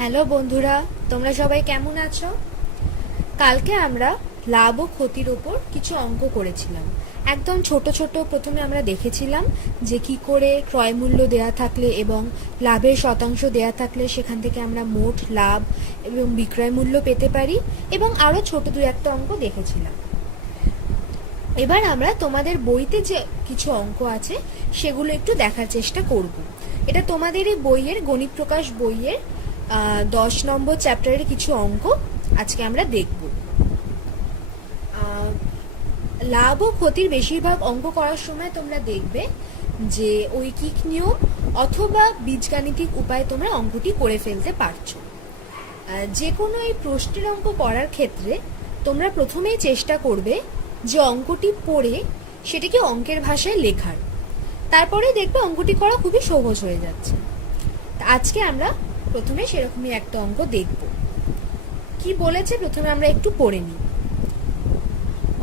Hello বন্ধুরা, তোমরা সবাই কেমন আছো? কালকে আমরা লাভ ও ক্ষতির ওপর কিছু অঙ্ক করেছিলাম। একদম ছোট ছোট প্রথমে আমরা দেখেছিলাম যে কি করে ক্রয় মূল্য দেয়া থাকলে এবং লাভের শতাংশ দেয়া থাকলে সেখান থেকে আমরা মোট লাভ এবং বিক্রয় মূল্য পেতে পারি, এবং আরও ছোট দু একটা অঙ্ক দেখেছিলাম। এবার আমরা তোমাদের বইতে যে কিছু অঙ্ক আছে সেগুলো একটু দেখার চেষ্টা করব। এটা তোমাদের এই বইয়ের গণিত প্রকাশ বইয়ের 10 নম্বর চ্যাপ্টারের কিছু অঙ্ক আজকে আমরা দেখব। লাভ ও ক্ষতির বেশিরভাগ অঙ্ক করার সময় তোমরা দেখবে যে ঐকিক নিয়ম অথবা বীজগাণিতিক উপায়ে তোমরা অঙ্কটি করে ফেলতে পারছো। যে কোনো এই প্রশ্নের অঙ্ক করার ক্ষেত্রে তোমরা প্রথমেই চেষ্টা করবে যে অঙ্কটি পড়ে সেটাকে অঙ্কের ভাষায় লেখার, তারপরে দেখবে অঙ্কটি করা খুবই সহজ হয়ে যাচ্ছে। আজকে আমরা প্রথমে সেরকমই একটা অঙ্ক দেখব। কি বলেছে প্রথমে আমরা একটু পড়ে নিই।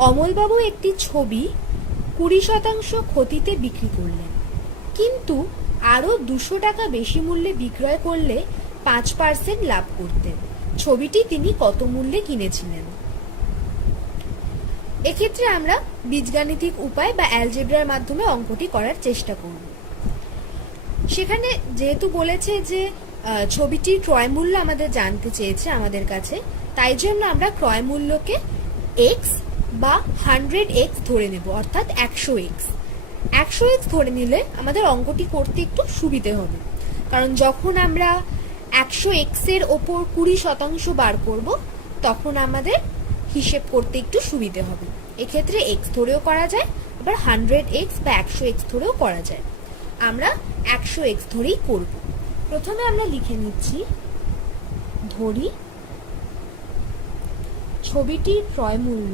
অমলবাবু একটি ছবি 20% ক্ষতিতে বিক্রি করলেন, কিন্তু আরো 200 টাকা বেশি মূল্যে বিক্রয় করলে 5% লাভ করতেন। ছবিটি তিনি কত মূল্যে কিনেছিলেন? এক্ষেত্রে আমরা বীজগাণিতিক উপায় বা অ্যালজেব্রার মাধ্যমে অঙ্কটি করার চেষ্টা করব। সেখানে যেহেতু বলেছে যে ছবিটির ক্রয় মূল্য আমাদের জানতে চেয়েছে আমাদের কাছে, তাই জন্য আমরা ক্রয় মূল্যকে এক্স বা 100x ধরে নেব, অর্থাৎ 100x। 100x ধরে নিলে আমাদের অঙ্কটি করতে একটু সুবিধে হবে, কারণ যখন আমরা 100x এর ওপর 20% বার করব তখন আমাদের হিসেব করতে একটু সুবিধে হবে। এক্ষেত্রে x ধরেও করা যায়, আবার 100x বা 100x ধরেও করা যায়। আমরা 100x ধরেই করব। প্রথমে আমরা লিখে নিচ্ছি, ধরি ছবিটির ক্রয় মূল্য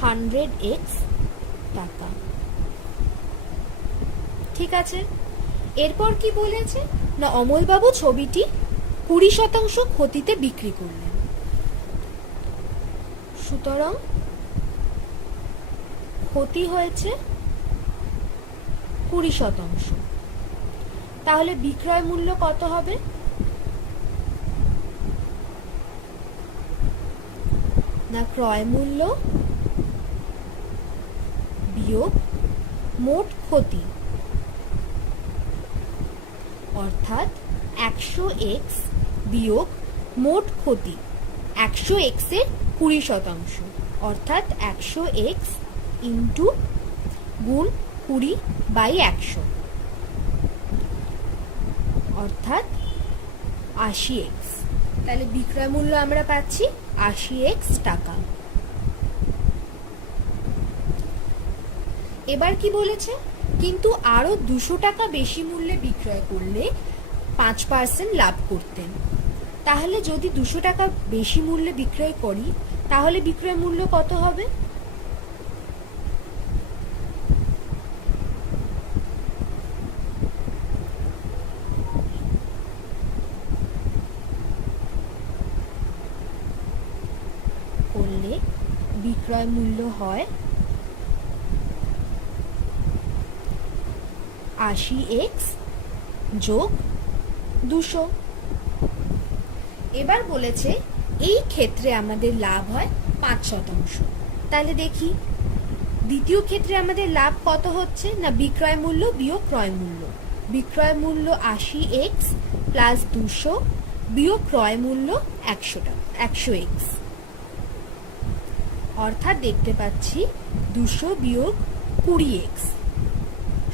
100x টাকা। ঠিক আছে, এরপর কি বলেছে না অমলবাবু ছবিটি 20% ক্ষতিতে বিক্রি করলেন, সুতরাং ক্ষতি হয়েছে 20%। তাহলে বিক্রয় মূল্য কত হবে? না ক্রয় মূল্য বিয়োগ মোট ক্ষতি, অর্থাৎ 100x বিয়োগ মোট ক্ষতি। 100x এর 20%, অর্থাৎ 100x ইন্টু গুণ 20/100, অর্থাৎ 80x। তাহলে বিক্রয় মূল্য আমরা পাচ্ছি 80x টাকা। এবার কি বলেছে, কিন্তু আরো 200 টাকা বেশি মূল্যে বিক্রয় করলে 5% লাভ করতেন। তাহলে যদি 200 টাকা বেশি মূল্যে বিক্রয় করি তাহলে বিক্রয় মূল্য কত হবে? করলে বিক্রয় মূল্য হয় 80x যোগ 200। এবার বলেছে এই ক্ষেত্রে আমাদের লাভ হয় 5%। তাহলে দেখি দ্বিতীয় ক্ষেত্রে আমাদের লাভ কত হচ্ছে, না বিক্রয় মূল্য বিয়োগ ক্রয় মূল্য। বিক্রয় মূল্য 80x প্লাস 200 বিয়োগ ক্রয় মূল্য 100x, অর্থাৎ দেখতে পাচ্ছি 200 বিয়োগ 20x।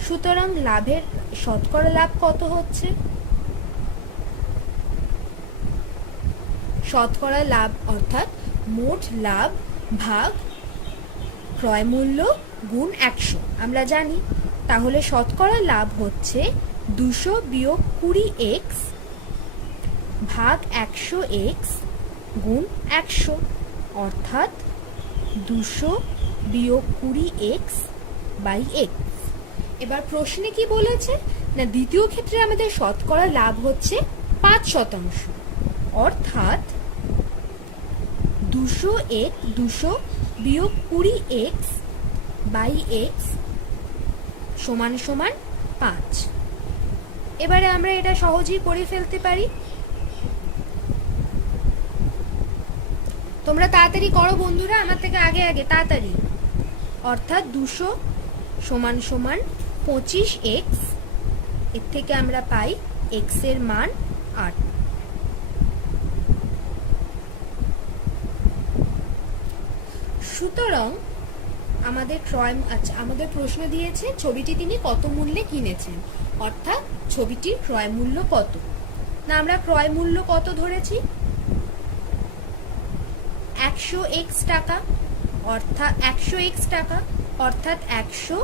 সুতরাং লাভের শতকরা লাভ কত হচ্ছে? শতকরা লাভ অর্থাৎ মোট লাভ ভাগ ক্রয় মূল্য গুণ 100 আমরা জানি। তাহলে শতকরা লাভ হচ্ছে 200 বিয়োগ 20x ভাগ 100x গুণ 100, অর্থাৎ 200 বিয়োগ 20x বাই x। এবার প্রশ্নে কি বলেছে, না দ্বিতীয় ক্ষেত্রে আমাদের শতকরা লাভ হচ্ছে 5%, অর্থাৎ 200 বিয়োগ 20x বাই x সমান সমান 5। এবারে আমরা এটা সহজেই করে ফেলতে পারি। তোমরা তাড়াতাড়ি করো বন্ধুরা, আমার থেকে আগে আগে তাড়াতাড়ি। অর্থাৎ 200 সমান সমান 25x, এর থেকে আমরা পাই x এর মান 8। সুতরাং আমাদের আমাদের প্রশ্ন দিয়েছে ছবিটি তিনি কত মূল্যে কিনেছেন, অর্থাৎ ছবিটির ক্রয় মূল্য কত। না আমরা ক্রয় মূল্য কত ধরেছি, 100x টাকা, অর্থাৎ 100x টাকা, অর্থাৎ 100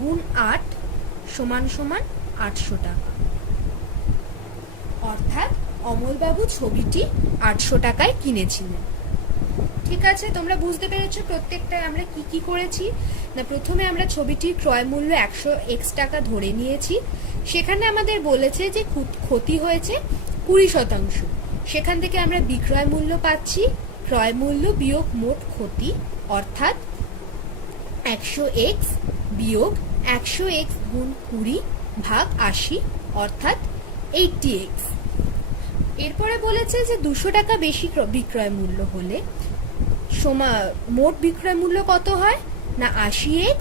গুণ 8 সমান সমান 800 টাকা। অর্থাৎ অমলবাবু ছবিটি 800 টাকায় কিনেছিলেন। ঠিক আছে, তোমরা বুঝতে পেরেছো প্রত্যেকটায় আমরা কি কি করেছি। না প্রথমে আমরা ছবিটির ক্রয় মূল্য 100x টাকা ধরে নিয়েছি, সেখানে আমাদের বলেছে যে ক্ষতি হয়েছে 20%, সেখান থেকে আমরা বিক্রয় মূল্য পাচ্ছি ক্রয় মূল্য বিয়োগ মোট ক্ষতি, অর্থাৎ 100x বিয়োগ 100x গুণ 20 ভাগ 80, অর্থাৎ 80x। এরপরে বলেছে যে 200 টাকা বেশি বিক্রয় মূল্য হলে মোট বিক্রয় মূল্য কত হয়, না 80x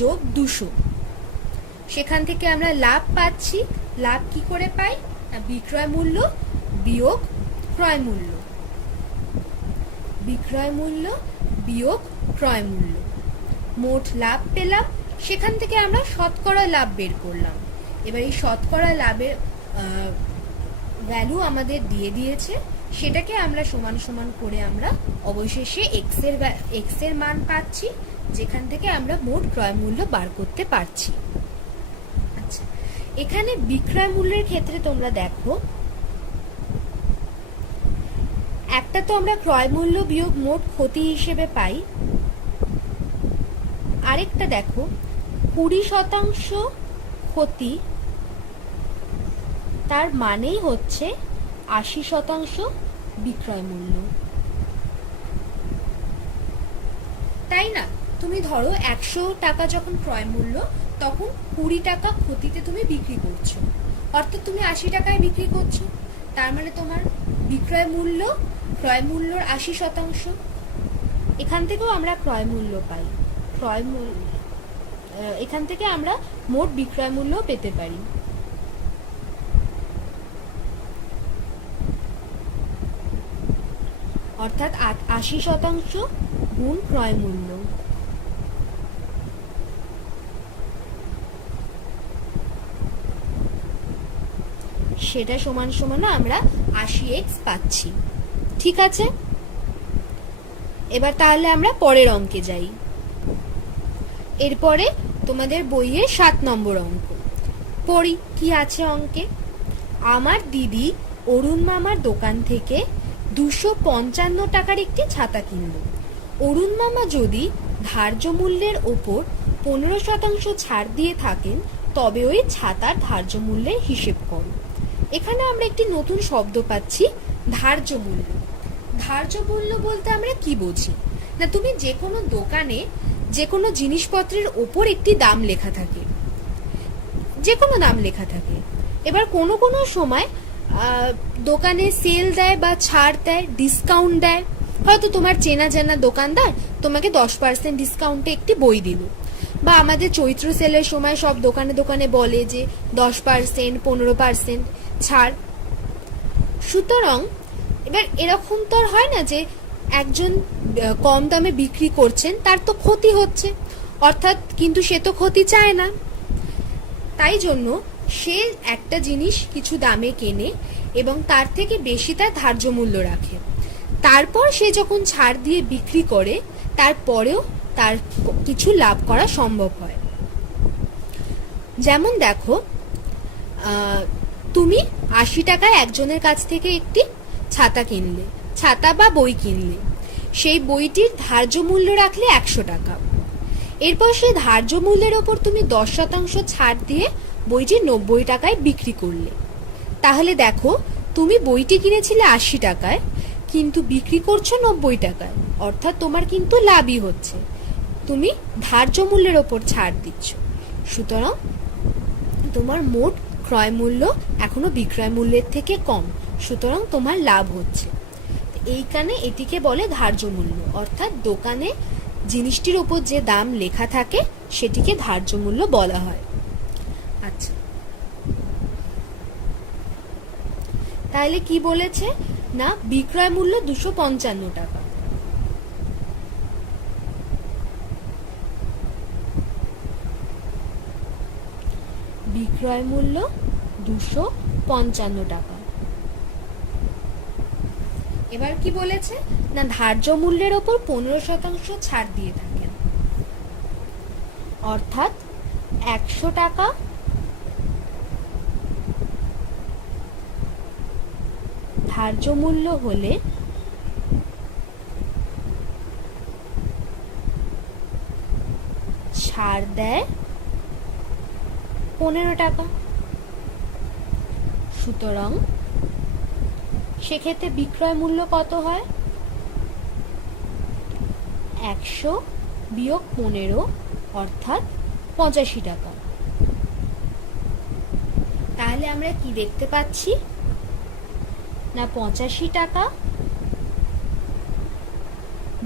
যোগ 200। সেখান থেকে আমরা লাভ পাচ্ছি, লাভ কি করে পাই, না বিক্রয় মূল্য বিয়োগ ক্রয় মূল্য, বিক্রয় মূল্য বিয়োগ ক্রয় মূল্য, মোট লাভ পেলাম। সেখান থেকে আমরা শতকরা লাভ বের করলাম। এবার এই শতকরা লাভের ভ্যালু আমাদের দিয়ে দিয়েছে, সেটাকে আমরা সমান সমান করে আমরা অবশেষে x এর মান পাচ্ছি, যেখান থেকে আমরা মোট ক্রয় মূল্য বার করতে পারছি। আচ্ছা, এখানে বিক্রয় মূল্যের ক্ষেত্রে তোমরা দেখো, একটা তো আমরা ক্রয় মূল্য বিয়োগ মোট ক্ষতি হিসেবে পাই, আরেকটা দেখো 20% ক্ষতি, তার মানেই হচ্ছে 80% বিক্রয় মূল্য, তাই না? তুমি ধরো 100 টাকা যখন ক্রয় মূল্য, তখন 20 টাকা ক্ষতিতে তুমি বিক্রি করছো, অর্থাৎ তুমি 80 টাকায় বিক্রি করছো, তার মানে তোমার বিক্রয় মূল্য ক্রয় মূল্যর 80%। এখান থেকেও আমরা ক্রয় মূল্য পাই, ক্রয় মূল্য এখান থেকে আমরা মোট বিক্রয় মূল্য পেতে পারি। অর্থাৎ 80% গুণ ক্রয় মূল্য, সেটা সমান সমান আমরা 80x পাচ্ছি। ঠিক আছে, এবার তাহলে আমরা পরের অঙ্কে যাই। এরপরে তোমাদের বইয়ে 7 নম্বর অঙ্ক পড়ি। কি আছে অঙ্কে, আমার দিদি অরুণ মামার দোকান থেকে 255 টাকার একটি ছাতা কিনল। অরুণ মামা যদি ধার্য মূল্যের ওপর 15% ছাড় দিয়ে থাকেন, তবে ওই ছাতার ধার্য মূল্যের হিসেব করো। এখানে আমরা একটি নতুন শব্দ পাচ্ছি, ধার্য মূল্য। ধার্য মূল্য বলতে আমরা কি বুঝি, না তুমি যে কোনো দোকানে যে কোনো জিনিসপত্রের ওপর একটি দাম লেখা থাকে, যে কোনো দাম লেখা থাকে। এবার কোনো কোনো সময় দোকানে সেল দেয় বা ছাড় দেয়, ডিসকাউন্ট দেয়। হয়তো তোমার চেনা জানা দোকানদার তোমাকে 10% ডিসকাউন্টে একটি বই দিল, বা আমাদের চৈত্র সেলের সময় সব দোকানে দোকানে বলে যে 10%, 15% ছাড়। সুতরাং এবার এরকম তো আর হয় না যে একজন কম দামে বিক্রি করছেন, তার তো ক্ষতি হচ্ছে, অর্থাৎ কিন্তু সে তো ক্ষতি চায় না। তাই জন্য সে একটা জিনিস কিছু দামে কেনে এবং তার থেকে বেশি তার ধার্য মূল্য রাখে। তারপর সে যখন ছাড় দিয়ে বিক্রি করে, তারপরেও তার কিছু লাভ করা সম্ভব হয়। যেমন দেখো, তুমি 80 টাকায় একজনের কাছ থেকে একটি ছাতা কিনলে, ছাতা বা বই কিনলে, সেই বইটির ধার্য মূল্য রাখলে 100 টাকা। এরপর সেই ধার্য মূল্যের ওপর তুমি 10% ছাড় দিয়ে বইটি 90 টাকায় বিক্রি করলে। তাহলে দেখো, তুমি বইটি কিনেছিলে 80 টাকায়, কিন্তু বিক্রি করছো 90 টাকায়, অর্থাৎ তোমার কিন্তু লাভই হচ্ছে, তুমি ধার্য মূল্যের ওপর ছাড় দিচ্ছ। সুতরাং তোমার মোট ক্রয় মূল্য এখনো বিক্রয় মূল্যের থেকে কম, সুতরাং তোমার লাভ হচ্ছে। এইখানে এটিকে বলে ধার্য মূল্য, অর্থাৎ দোকানে জিনিসটির উপর যে দাম লেখা থাকে সেটিকে ধার্য মূল্য বলা হয়। আচ্ছা, তাহলে কি বলেছে না বিক্রয় মূল্য 255 টাকা। বিক্রয় মূল্য 255 টাকা। এবার কি বলেছে না ধার্য মূল্যের ওপর 15% ছাড় দিয়ে থাকেন, অর্থাৎ 100 টাকা ধার্য মূল্য হলে ছাড় দেয় 15 টাকা। সুতরাং সেক্ষেত্রে বিক্রয় মূল্য কত হয়? 100 বিয়োগ 15 অর্থাৎ 85 টাকা। তাহলে আমরা কি দেখতে পাচ্ছি না 85 টাকা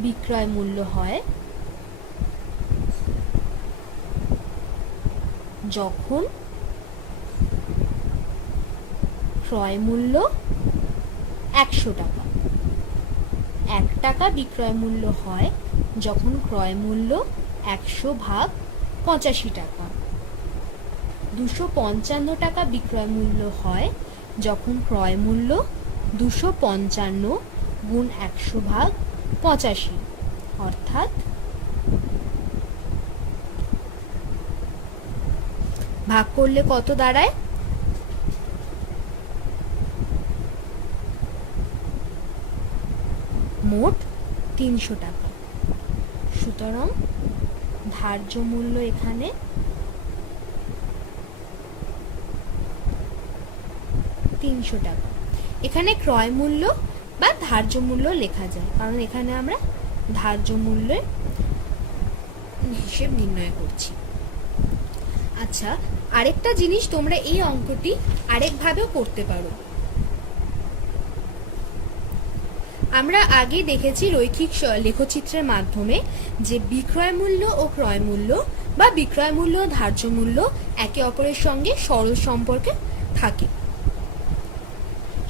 বিক্রয় মূল্য হয় যখন ক্রয় মূল্য 100 টাকা। 1 টাকা বিক্রয় মূল্য হয় যখন ক্রয় মূল্য 100 ভাগ 85 টাকা। 255 টাকা বিক্রয় মূল্য হয় যখন ক্রয় মূল্য 255 গুণ 100 ভাগ 85, অর্থাৎ ভাগ করলে কত দাঁড়ায়? মোট 300 টাকা। সুতরাং ধার্য মূল্য এখানে 300 টাকা। এখানে ক্রয় মূল্য বা ধার্য মূল্য লেখা যায়, কারণ এখানে আমরা ধার্য মূল্যের হিসেব নির্ণয় করছি। আচ্ছা, আরেকটা জিনিস তোমরা এই অঙ্কটি আরেকভাবেও করতে পারো। আমরা আগে দেখেছি রৈখিক লেখচিত্রের মাধ্যমে যে বিক্রয় মূল্য ও ক্রয় মূল্য বা বিক্রয় মূল্য ও ধার্য মূল্য একে অপরের সঙ্গে সরল সম্পর্কে থাকে।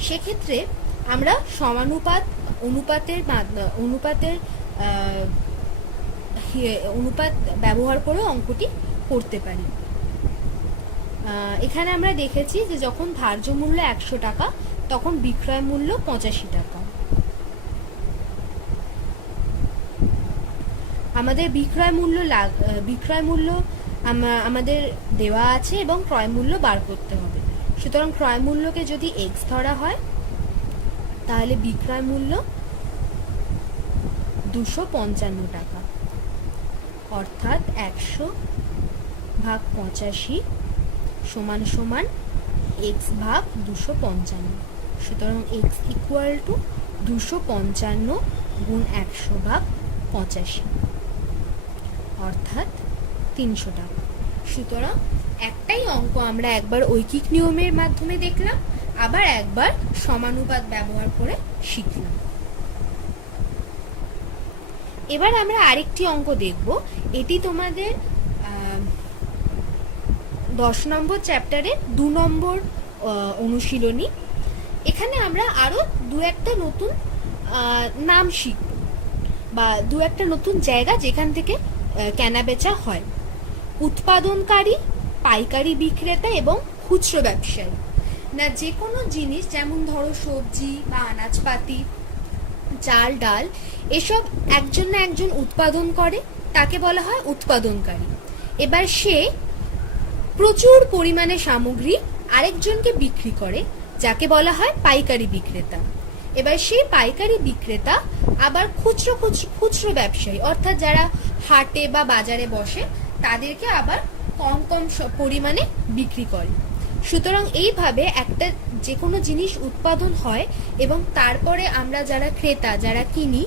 সেক্ষেত্রে আমরা সমানুপাত অনুপাত ব্যবহার করে অঙ্কটি করতে পারি। এখানে আমরা দেখেছি যে যখন ধার্য মূল্য 100 টাকা তখন বিক্রয় মূল্য 85 টাকা। আমাদের বিক্রয় মূল্য আমাদের দেওয়া আছে এবং ক্রয় মূল্য বার করতে হবে। সুতরাং ক্রয় মূল্যকে যদি x ধরা হয় তাহলে বিক্রয় মূল্য 255 টাকা, অর্থাৎ 100 ভাগ 85 সমান সমান x ভাগ 255। সুতরাং x ইকুয়াল টু 255 গুণ 100 ভাগ 85, অর্থাৎ 300 টাকা। সুতরাং একটাই অঙ্ক আমরা একবার ঐকিক নিয়মের মাধ্যমে দেখলাম, আবার একবার সমানুপাত ব্যবহার করে শিখলাম। এবার আমরা আরেকটি অঙ্ক দেখব। এটি তোমাদের 10 নম্বর চ্যাপ্টারের 2 নম্বর অনুশীলনী। এখানে আমরা আরো দু একটা নতুন নাম শিখব বা দু একটা নতুন জায়গা যেখান থেকে কেনা বেচা হয়। উৎপাদনকারী, পাইকারি বিক্রেতা এবং খুচরো ব্যবসায়ী। না যে কোনো জিনিস, যেমন ধরো সবজি বা আনাজপাতি, চাল ডাল, এসব একজন না একজন উৎপাদন করে, তাকে বলা হয় উৎপাদনকারী। এবার সে প্রচুর পরিমাণে সামগ্রী আরেকজনকে বিক্রি করে, যাকে বলা হয় পাইকারি বিক্রেতা। এবার সেই পাইকারি বিক্রেতা আবার খুচরো ব্যবসায়ী, অর্থাৎ যারা হাটে বা বাজারে বসে তাদেরকে আবার কম কম পরিমাণে বিক্রি করে। সুতরাং এইভাবে একটা যে কোনো জিনিস উৎপাদন হয় এবং তারপরে আমরা যারা ক্রেতা, যারা কিনি,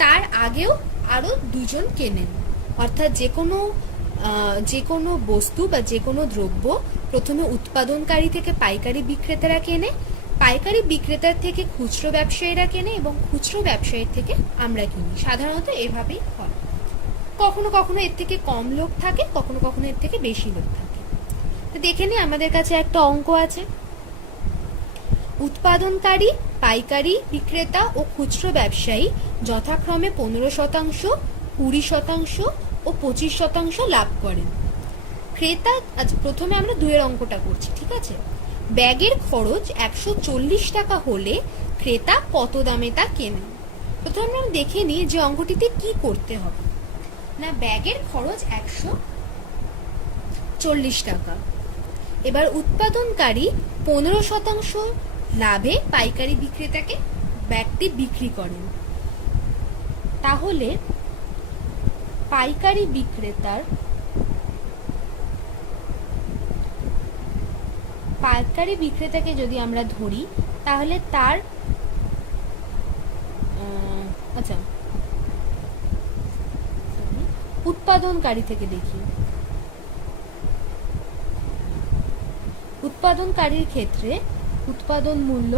তার আগেও আরো দুজন কেনেন। অর্থাৎ যে কোনো যে কোনো বস্তু বা যে কোনো দ্রব্য প্রথমে উৎপাদনকারী থেকে পাইকারি বিক্রেতারা কেনে, পাইকারি বিক্রেতার থেকে খুচরো ব্যবসায়ীরা কেনে এবং খুচরো ব্যবসায়ীর থেকে আমরা কিনি। সাধারণত এভাবেই হয়। কখনো কখনো এর থেকে কম লোক থাকে, কখনো কখনো এর থেকে বেশি লোক থাকে। তো দেখে নিই, আমাদের কাছে একটা অঙ্ক আছে। উৎপাদনকারী, পাইকারি বিক্রেতা ও খুচরো ব্যবসায়ী যথাক্রমে 15%, 20% ও 25% লাভ করেন। ক্রেতা, আচ্ছা প্রথমে আমরা 2 অঙ্কটা করছি, ঠিক আছে। ব্যাগের খরচ 140 টাকা হলে ক্রেতা কত দামে তা কেনেন। প্রথমে আমরা দেখে নিই যে অঙ্কটিতে কি করতে হবে। না, ব্যাগের খরচ 140 টাকা। এবার উৎপাদনকারী 15% লাভে পাইকারি বিক্রেতাকে ব্যাগটি বিক্রি করেন। তাহলে পাইকারি বিক্রেতাকে যদি আমরা ধরি, তাহলে তার আচ্ছা উৎপাদনকারী থেকে দেখি। উৎপাদনকারীর ক্ষেত্রে উৎপাদন মূল্য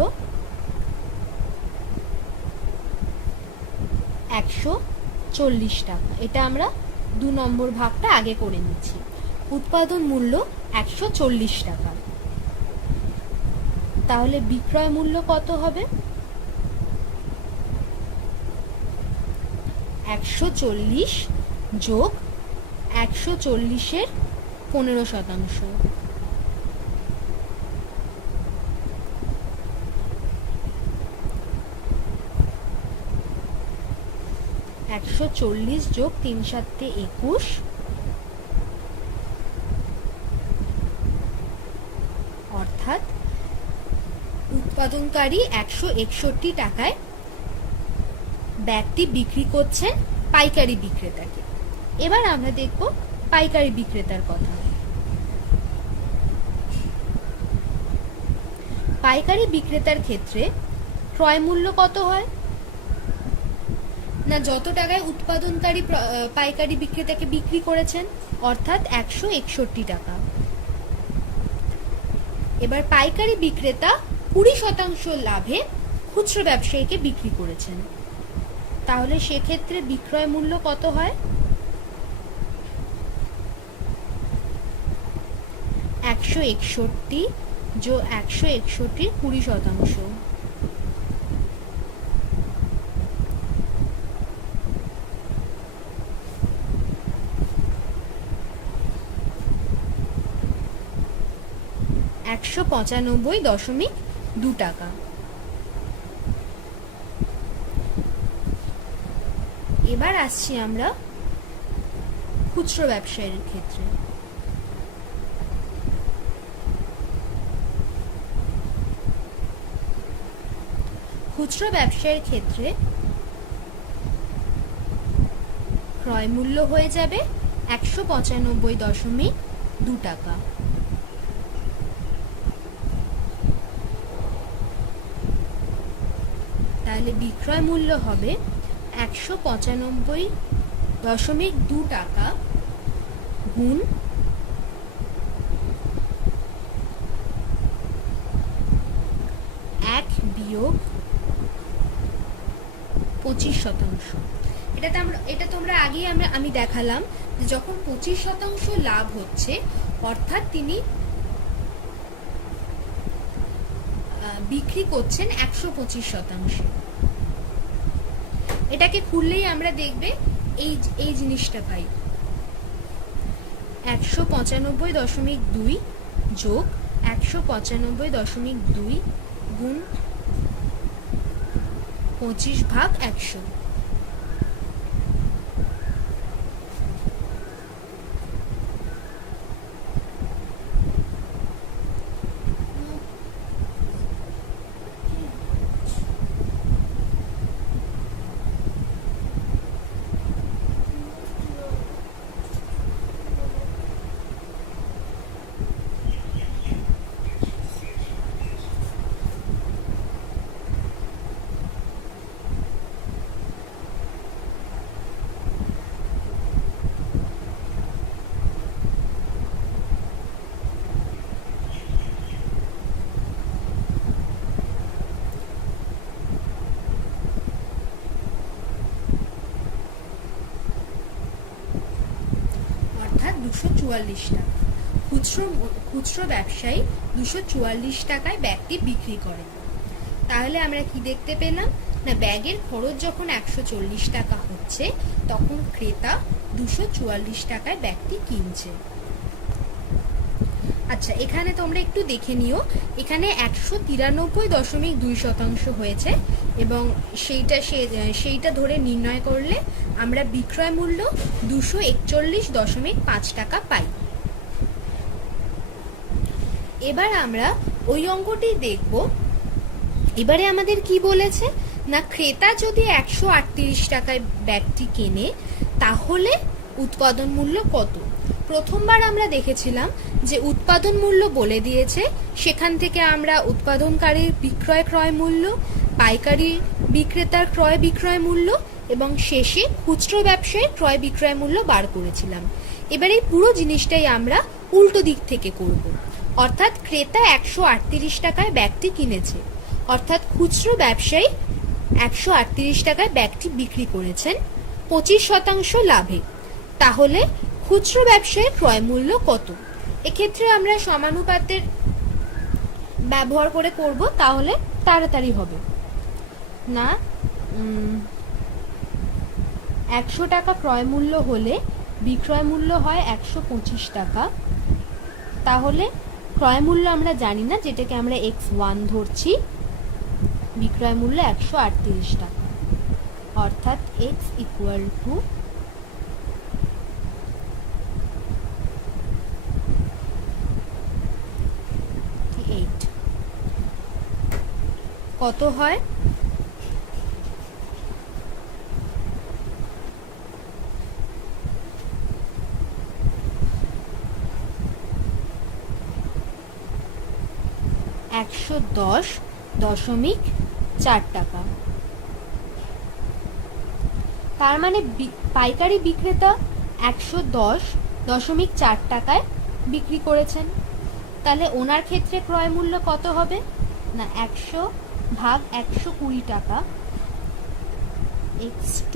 140 টাকা। এটা আমরা 2 নম্বর ভাগটা আগে করে নিচ্ছি। উৎপাদন মূল্য 140 টাকা। তাহলে বিক্রয় মূল্য কত হবে? 140 যোগ 140-এর 15%। 140 যোগ 3 7 21, অর্থাৎ উৎপাদনকারী 161 টাকায় ব্যাগটি বিক্রি করছেন পাইকারি বিক্রেতাকে। এবার আমরা দেখব পাইকারি বিক্রেতার কথা। পাইকারি বিক্রেতার ক্ষেত্রে ক্রয় মূল্য কত হয়? না, যত টাকায় উৎপাদনকারী পাইকারি বিক্রেতাকে বিক্রি করেছেন, অর্থাৎ 161 টাকা। এবার পাইকারি বিক্রেতা 20% লাভে খুচরো ব্যবসায়ীকে বিক্রি করেছেন। তাহলে সেক্ষেত্রে বিক্রয় মূল্য কত হয়? 161 যোগ 161 20%। 195.2 টাকা। এবার আসছি আমরা খুচরো ব্যবসায়ীর ক্ষেত্রে। খুচরো ব্যবসায়ীর ক্ষেত্রে ক্রয় মূল্য হয়ে যাবে 195.2 টাকা। তাহলে বিক্রয় মূল্য হবে 195.2 টাকা গুণ 1 বিয়োগ 25%। এটা তোমরা আগেই আমি দেখালাম যে যখন 25% লাভ হচ্ছে, অর্থাৎ তিনি বিক্রি করছেন 125%। এটাকে খুললেই আমরা দেখবে এই জিনিসটা পাই। 195.2 যোগ 195.2 গুণ 25/100। 244 টাকা। খুচরো ব্যবসায়ী 244 টাকায় ব্যাগটি বিক্রি করেন। তাহলে আমরা কি দেখতে পেলাম না, ব্যাগের খরচ যখন 140 টাকা হচ্ছে তখন ক্রেতা 244 টাকায় ব্যাগটি কিনছে। আচ্ছা, এখানে তোমরা একটু দেখে নিও, এখানে 193.2% হয়েছে এবং সেইটা ধরে নির্ণয় করলে আমরা বিক্রয় মূল্য 241.5 টাকা পাই। এবার আমরা ওই অঙ্কটি দেখব। এবারে আমাদের কি বলেছে না, ক্রেতা যদি 138 টাকায় ব্যাগটি কেনে তাহলে উৎপাদন মূল্য কত। প্রথমবার আমরা দেখেছিলাম যে উৎপাদন মূল্য বলে দিয়েছে, সেখান থেকে আমরা উৎপাদনকারীর ক্রয় মূল্য, পাইকারি বিক্রেতার ক্রয় বিক্রয় মূল্য এবং শেষে খুচরো ব্যবসায়ীর ক্রয় বিক্রয় মূল্য বার করেছিলাম। এবার এই পুরো জিনিসটাই আমরা উল্টো দিক থেকে করব, অর্থাৎ ক্রেতা 138 টাকায় ব্যাগটি কিনেছে, অর্থাৎ খুচরো ব্যবসায়ী 138 টাকায় ব্যাগটি বিক্রি করেছেন 25% লাভে। তাহলে খুচরো ব্যবসায়ীর ক্রয় মূল্য কত। এক্ষেত্রে আমরা সমানুপাতের ব্যবহার করে করব, তাহলে তাড়াতাড়ি হবে। না 100 টাকা ক্রয় মূল্য হলে বিক্রয় মূল্য হয় 125 টাকা। তাহলে ক্রয় মূল্য আমরা জানি না, যেটাকে আমরা x1 ধরছি, বিক্রয় মূল্য 138 টাকা, অর্থাৎ x ইকুয়াল টু 8। কত হয়? $110.4 টাকা। তার মানে পাইকারি বিক্রেতা 110.4 টাকায় বিক্রি করেছেন। তাহলে ওনার ক্ষেত্রে ক্রয় মূল্য কত হবে না, 100 ভাগ 120 টাকা x2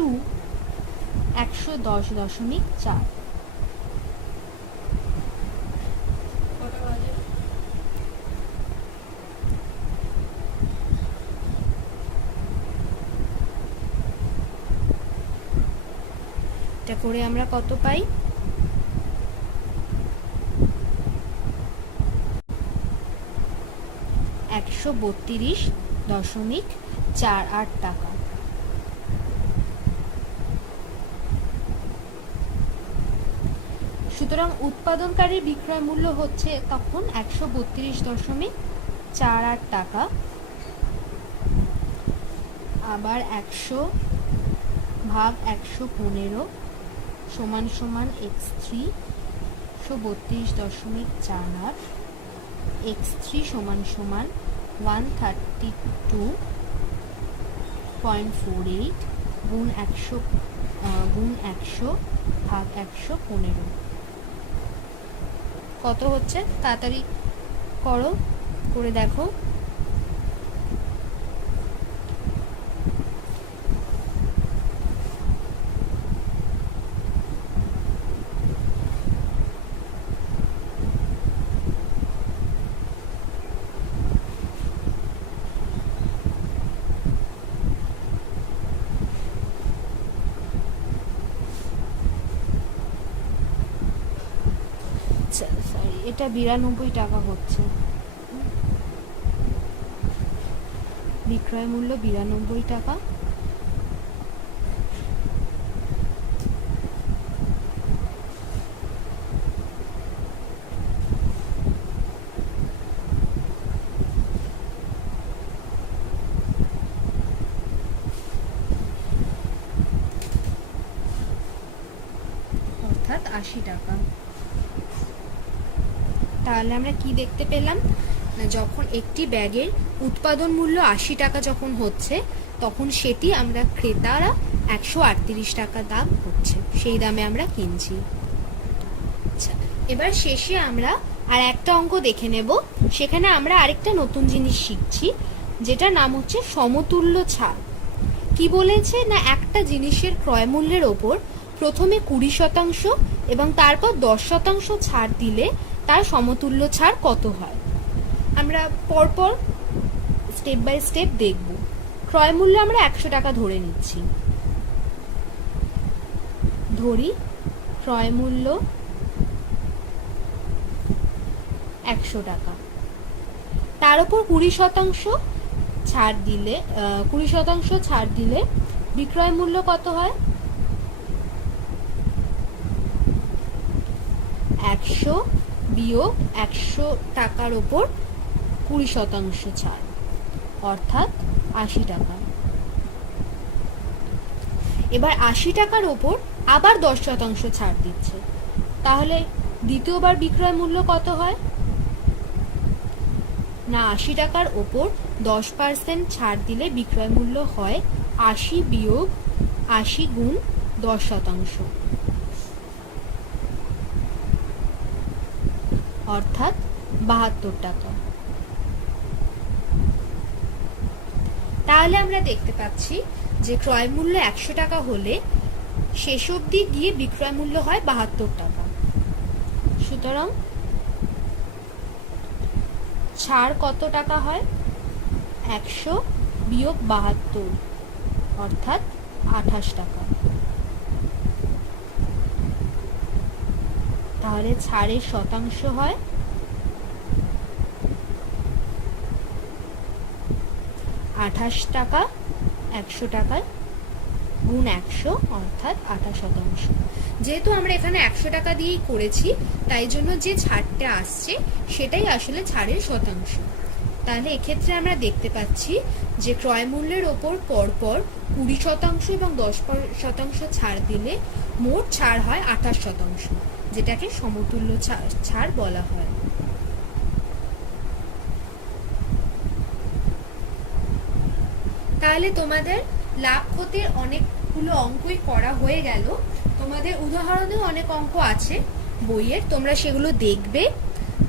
110.4। এটা করে আমরা কত পাই? 132.48 টাকা। সুতরাং উৎপাদনকারীর বিক্রয় মূল্য হচ্ছে তখন 132.48 টাকা। আবার 100 ভাগ 115 সমান সমান x3 132.48, x3 সমান সমান 132.48 গুণ 100 ভাগ 115 কত হচ্ছে? তাড়াতাড়ি করো, করে দেখো। এটা 92 টাকা হচ্ছে, বিক্রয় মূল্য 92 টাকা। অর্থাৎ 80 টাকা। তাহলে আমরা কি দেখতে পেলাম না, যখন একটি ব্যাগের উৎপাদন মূল্য 80 টাকা যখন হচ্ছে তখন সেটি আমরা ক্রেতারা 138 টাকা দাম হচ্ছে, সেই দামে আমরা কিনছি। আচ্ছা, এবার শেষে আমরা আর একটা অঙ্ক দেখে নেব। সেখানে আমরা আরেকটা নতুন জিনিস শিখছি, যেটার নাম হচ্ছে সমতুল্য ছাড়। কি বলেছে না, একটা জিনিসের ক্রয় মূল্যের ওপর প্রথমে 20% এবং তারপর 10% ছাড় দিলে তার সমতুল্য ছাড় কত হয়। আমরা পরপর স্টেপ বাই স্টেপ দেখব। ক্রয় মূল্য আমরা 100 টাকা ধরে নিচ্ছি। ধরি ক্রয় মূল্য 100 টাকা, তার উপর 20% ছাড় দিলে 20% ছাড় দিলে বিক্রয় মূল্য কত হয়? 100 বিয়োগ 100 টাকার উপর 20% ছাড়, অর্থাৎ 80 টাকা। এবার 80 টাকার ওপর আবার 10% ছাড় দিচ্ছে, তাহলে দ্বিতীয়বার বিক্রয় মূল্য কত হয়? না, 80 টাকার ওপর 10% ছাড় দিলে বিক্রয় মূল্য হয় 80 বিয়োগ 80 গুণ 10%, অর্থাৎ 72 টাকা। তাহলে আমরা দেখতে পাচ্ছি যে ক্রয় মূল্য 100 টাকা হলে শেষ অবধি গিয়ে বিক্রয় মূল্য হয় 72 টাকা। সুতরাং ছাড় কত টাকা হয়? 100 বিয়োগ 72, অর্থাৎ 28 টাকা। তাহলে ছাড়ের শতাংশ হয় 28 টাকা 100 টাকায় গুণ 100, অর্থাৎ 28%। যেহেতু আমরা এখানে 100 টাকা দিয়েই করেছি, তাই জন্য যে ছাড়টা আসছে সেটাই আসলে ছাড়ের শতাংশ। তাহলে এক্ষেত্রে আমরা দেখতে পাচ্ছি যে ক্রয় মূল্যের ওপর পরপর 20% এবং 10% ছাড় দিলে মোট ছাড় হয় 28%, যেটাকে সমতুল্য ছাড় বলা হয়। তাহলে তোমাদের লাভ ক্ষতির অনেকগুলো অঙ্কই করা হয়ে গেল। তোমাদের উদাহরণেও অনেক অঙ্ক আছে বইয়ের, তোমরা সেগুলো দেখবে।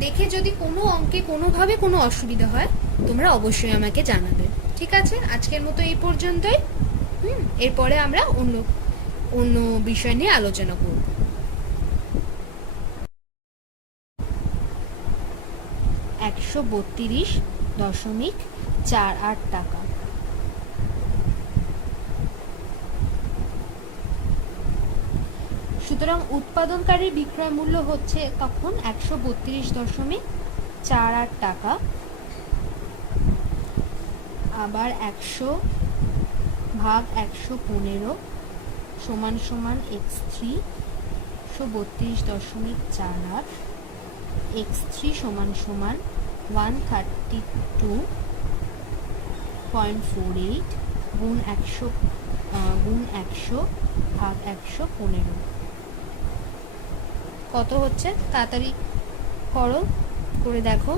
দেখে যদি কোনো অঙ্কে কোনোভাবে কোনো অসুবিধা হয় তোমরা অবশ্যই আমাকে জানাবে। ঠিক আছে, আজকের মতো এই পর্যন্তই। এরপরে আমরা অন্য বিষয় নিয়ে আলোচনা করব। 132.48 টাকা। সুতরাং উৎপাদনকারীর বিক্রয় মূল্য হচ্ছে তখন 132.48 টাকা। আবার 100 ভাগ 115 সমান সমান x3 132.48, x3 সমান সমান 132.48 গুণ 100 ভাগ 115 কত হচ্ছে? তাড়াতাড়ি করো, করে দেখো।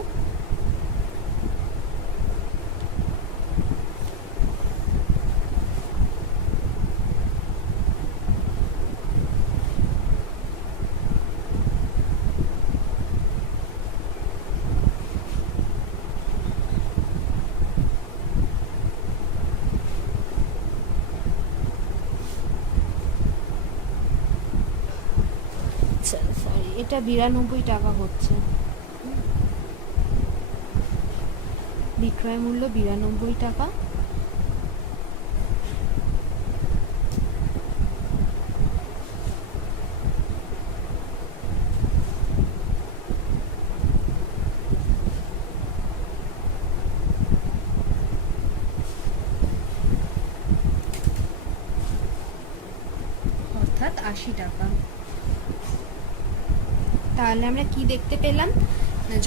এটা 92 টাকা হচ্ছে, বিক্রয় মূল্য 92 টাকা। অর্থাৎ 80 টাকা। তাহলে আমরা কি দেখতে পেলাম?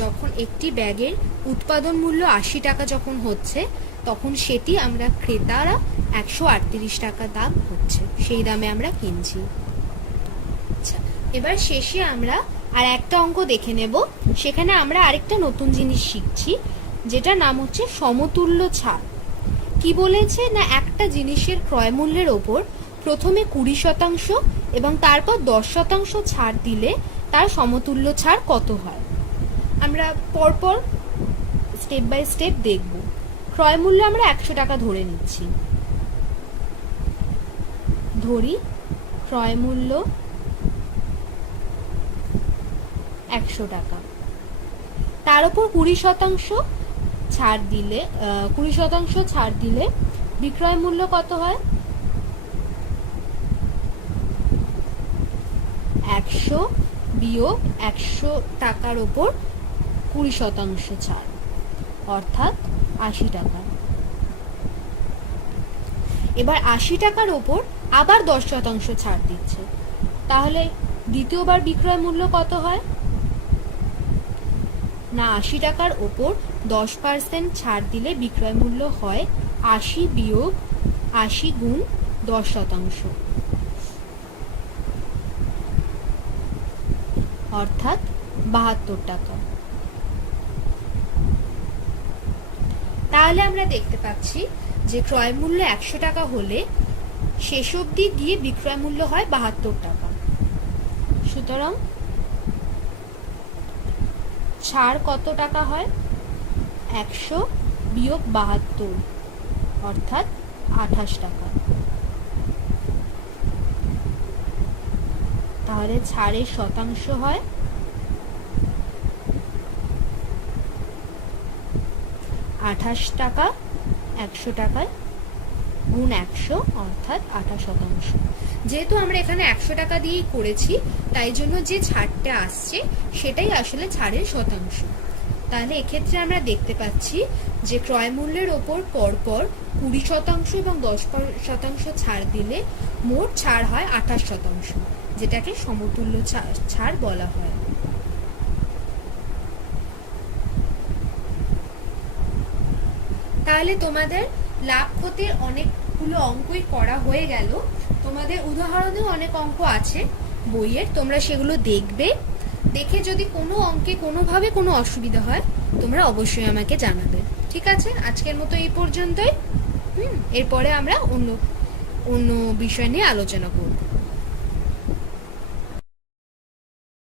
যখন একটি ব্যাগের উৎপাদন মূল্য 80 টাকা যখন হচ্ছে, তখন সেটি আমরা ক্রেতারা 138 টাকা দাম হচ্ছে, সেই দামে আমরা কিনছি। আচ্ছা, এবার শেষে আমরা আর একটা অঙ্ক দেখে নেব। সেখানে আমরা আরেকটা নতুন জিনিস শিখছি, যেটা নাম হচ্ছে সমতুল্য ছাড়। কি বলেছে না, একটা জিনিসের ক্রয় মূল্যের ওপর প্রথমে 20% এবং তারপর 10% ছাড় দিলে তার সমতুল্য ছাড় কত হয়। আমরা পরপর স্টেপ বাই স্টেপ দেখব। ক্রয় মূল্য আমরা 100 টাকা ধরে নিচ্ছি। ধরি ক্রয় মূল্য 100 টাকা, তার উপর 20% ছাড় দিলে 20% ছাড় দিলে বিক্রয় মূল্য কত হয়? 100 বিয়োগ 100 টাকার উপর 20% ছাড়, অর্থাৎ 80 টাকা। এবার 80 টাকার ওপর আবার 10% ছাড় দিচ্ছে, তাহলে দ্বিতীয়বার বিক্রয় মূল্য কত হয়? না, 80 টাকার ওপর 10% ছাড় দিলে বিক্রয় মূল্য হয় 80 বিয়োগ 80 গুণ 10%, অর্থাৎ 72 টাকা। তাহলে আমরা দেখতে পাচ্ছি যে ক্রয় মূল্য 100 টাকা হলে শেষ অবধি গিয়ে বিক্রয় মূল্য হয় 72 টাকা। সুতরাং ছাড় কত টাকা হয়? 100 বিয়োগ 72, অর্থাৎ 28 টাকা। তাহলে ছাড়ের শতাংশ হয় 28 টাকা 100 টাকায় গুণ 100, অর্থাৎ 28%। যেহেতু আমরা এখানে 100 টাকা দিয়েই করেছি, তাই জন্য যে ছাড়টা আসছে সেটাই আসলে ছাড়ের শতাংশ। তাহলে এক্ষেত্রে আমরা দেখতে পাচ্ছি যে ক্রয় মূল্যের ওপর পরপর 20% এবং 10% ছাড় দিলে মোট ছাড় হয় 28%, যেটাকে সমতুল্য ছাড় বলা হয়। তাহলে তোমাদের লাভ ক্ষতির অনেকগুলো অঙ্কই করা হয়ে গেল। তোমাদের উদাহরণেও অনেক অঙ্ক আছে বইয়ের, তোমরা সেগুলো দেখবে। দেখে যদি কোনো অঙ্কে কোনোভাবে কোনো অসুবিধা হয় তোমরা অবশ্যই আমাকে জানাবে। ঠিক আছে, আজকের মতো এই পর্যন্তই। এরপরে আমরা অন্য বিষয় নিয়ে আলোচনা করব।